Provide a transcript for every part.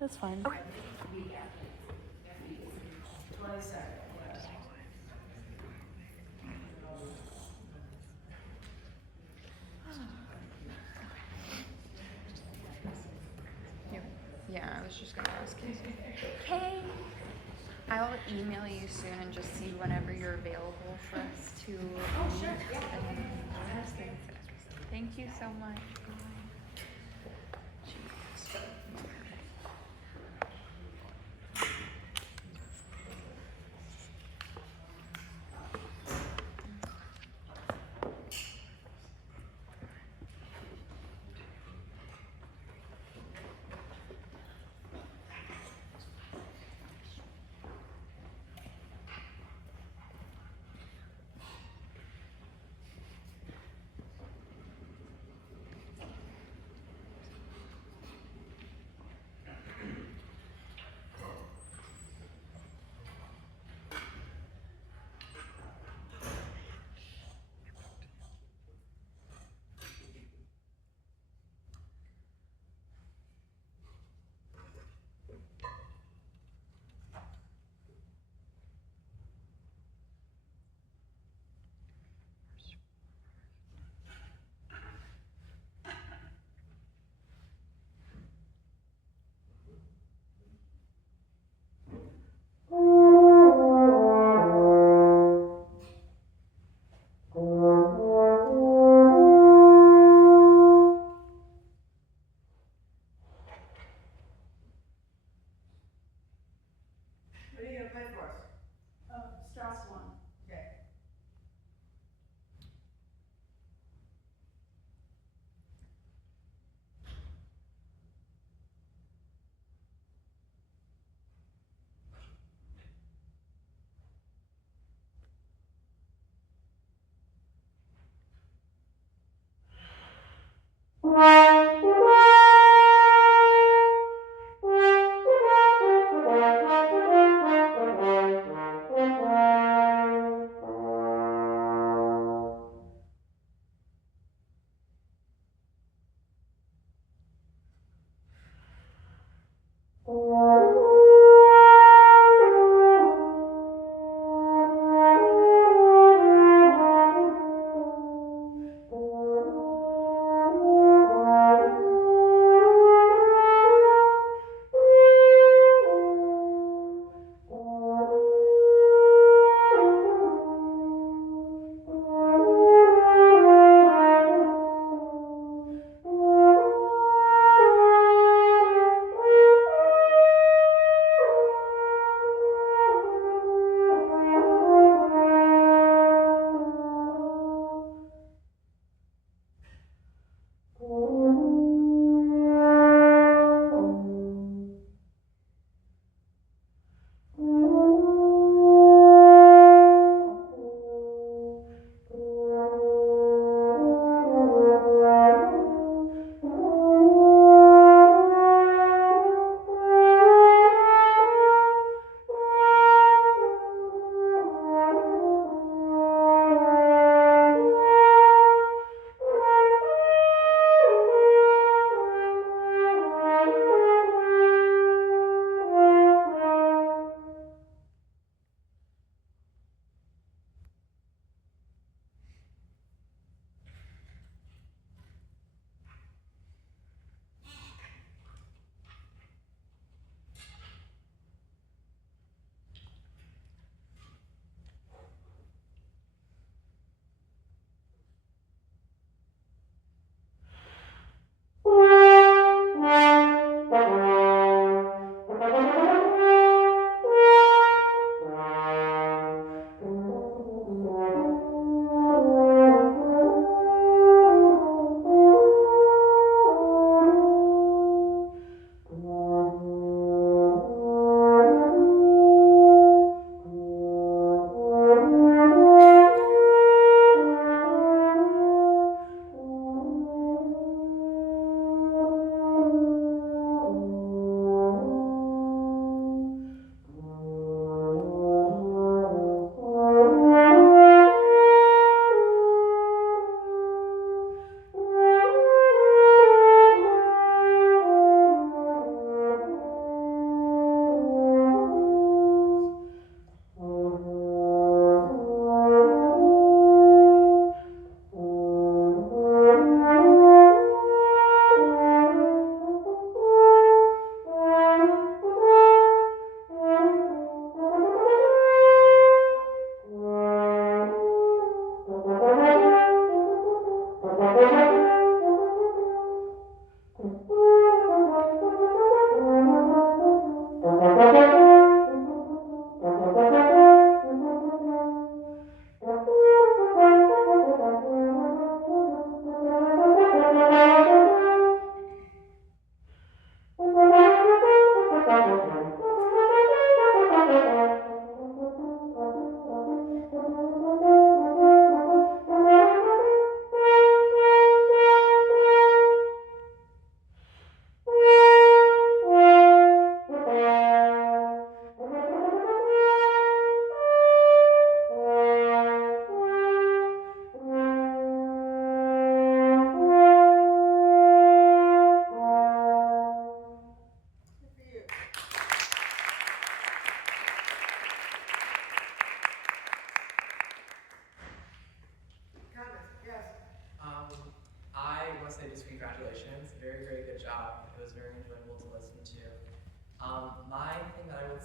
That's fine. Okay. Yeah, I was just gonna ask you. Okay. I'll email you soon and just see whenever you're available for us to. Oh, sure. Yeah. Thank you so much.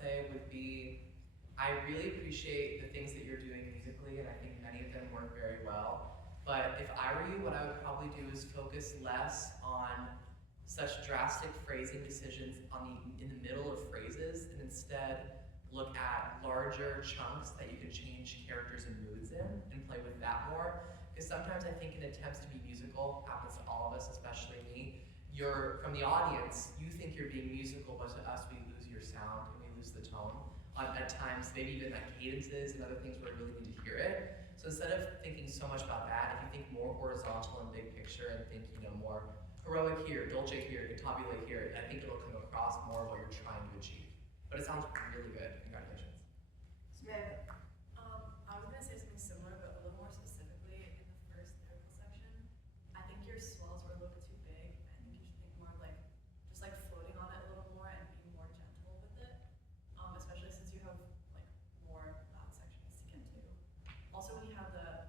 say would be, I really appreciate the things that you're doing musically, and I think many of them work very well. But if I were you, what I would probably do is focus less on such drastic phrasing decisions in the middle of phrases, and instead look at larger chunks that you can change characters and moods in, and play with that more. Because sometimes I think in attempts to be musical, happens to all of us, especially me, from the audience, you think you're being musical, but to us, we lose your sound and we lose the tone. At times, maybe even at cadences and other things where we really need to hear it. So instead of thinking so much about that, if you think more horizontal and big picture and think, more heroic here, dolce here, cantabile here, I think it'll come across more of what you're trying to achieve. But it sounds really good. Congratulations. Samantha. I was going to say something similar, but a little more specifically in the first lyrical section. I think your swells were a little bit too big. I think you should think more of just floating on it a little more and being more gentle with it. Especially since you have more loud sections to get to. Also, when you have the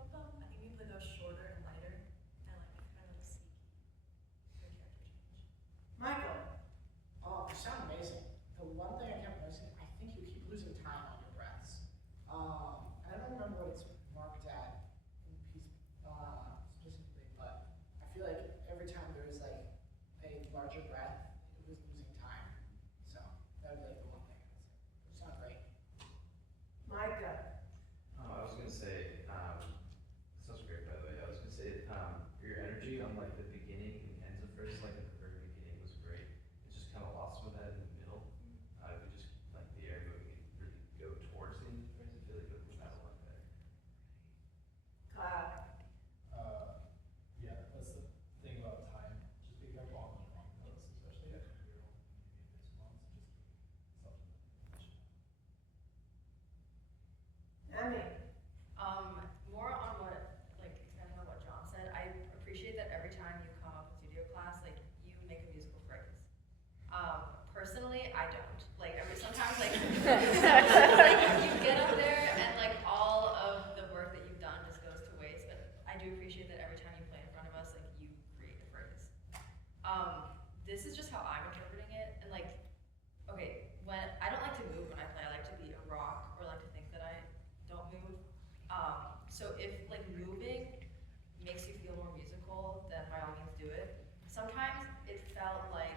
I think you play those shorter and lighter and kind of sneaky for character change. Michael. You sound amazing. The one thing I kept noticing, I think you keep losing time on your breaths. I don't remember what it's marked at in the piece specifically, but I feel like every time there was a larger breath, it was losing time. So that would be the one thing I would say. You sound great. Micah. I was gonna say, sounds great by the way. I was gonna say, your energy on the beginning and ends of verse, at the very beginning was great. It's just kind of lost with that in the middle. We just the air going really go towards the end of the phrase. I feel like it would move out a lot better. Kyle. Yeah, that's the thing about time. Just be careful on the wrong notes, especially at your maybe this month. Just something. Emmy. More on what, expanding on what John said, I appreciate that every time you come up with studio class, you make a musical phrase. Personally, I don't. Sometimes, you get up there and, all of the work that you've done just goes to waste, but I do appreciate that every time you play in front of us, you create a phrase. This is just how I'm interpreting it, and, okay, when, I don't like to move when I play, I like to be a rock, or like to think that I don't move. So if moving makes you feel more musical, then by all means do it. Sometimes it felt more like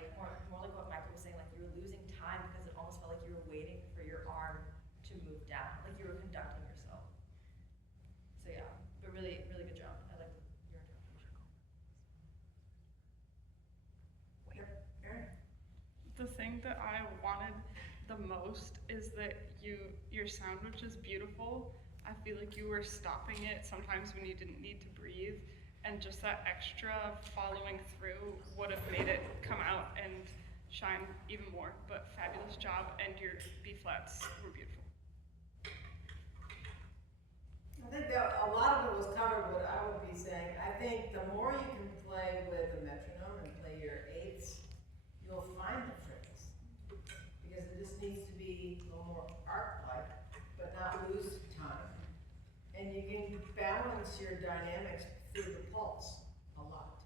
what Michael was saying, you were losing time because it almost felt like you were waiting for your arm to move down, you were conducting yourself. So yeah, but really, really good job. I like your interpretation. Aaron. The thing that I wanted the most is that your sound, which is beautiful, I feel like you were stopping it sometimes when you didn't need to breathe, and just that extra following through would have made it come out and shine even more. But fabulous job, and your B flats were beautiful. I think that a lot of it was covered what I would be saying. I think the more you can play with the metronome and play your eighths, you'll find the phrase. Because it just needs to be a little more arc-like, but not lose time. And you can balance your dynamics through the pulse a lot.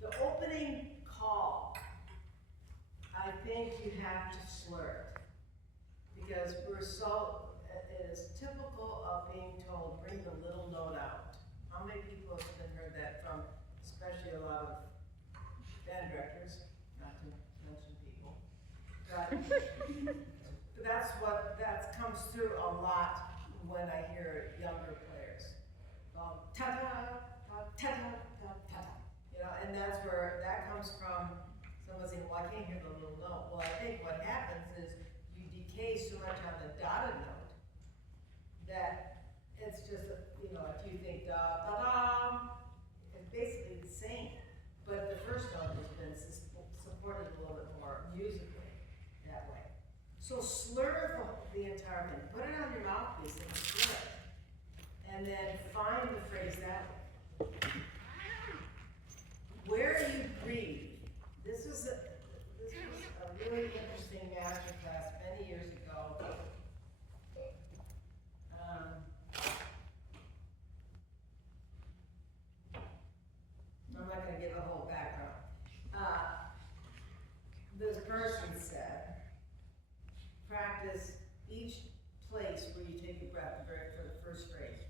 The opening call, I think you have to slur it. Because it is typical of being told, bring the little note out. How many people have been heard that from, especially a lot of band directors, not to mention people. But that comes through a lot when I hear younger players. Ta-ta, ta-ta, ta-ta. And that's where that comes from. Someone saying, well, I can't hear the little note. Well, I think what happens is you decay so much on the dotted note that it's just, if you think da-da-dum, it's basically the same. But the first note has been supported a little bit more musically that way. So slur the entire thing. Put it on your mouthpiece and slur it. And then find the phrase that way. Where you breathe. This was a really interesting master class many years ago. I'm not going to give the whole background. This person said, practice each place where you take a breath for the first phrase.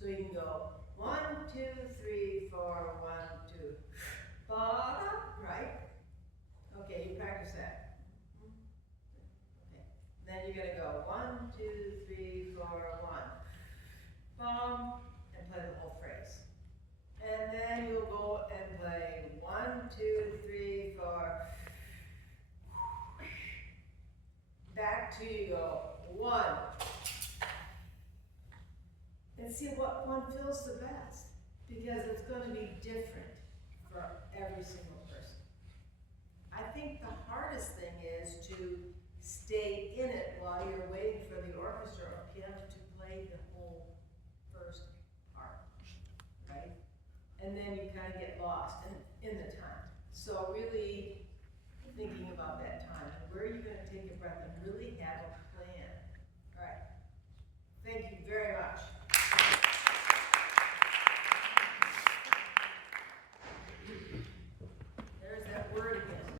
So you can go 1, 2, 3, 4, 1, 2, ba, right? Okay, you practice that. Okay. Then you're gonna go 1, 2, 3, 4, 1, bum, and play the whole phrase. And then you'll go and play 1, 2, 3, 4. Back to you go 1. And see what one feels the best, because it's going to be different for every single person. I think the hardest thing is to stay in it while you're waiting for the orchestra or piano to play the whole first part, right? And then you kind of get lost in the time. So really thinking about that time and where you're going to take a breath and really have a plan. All right. Thank you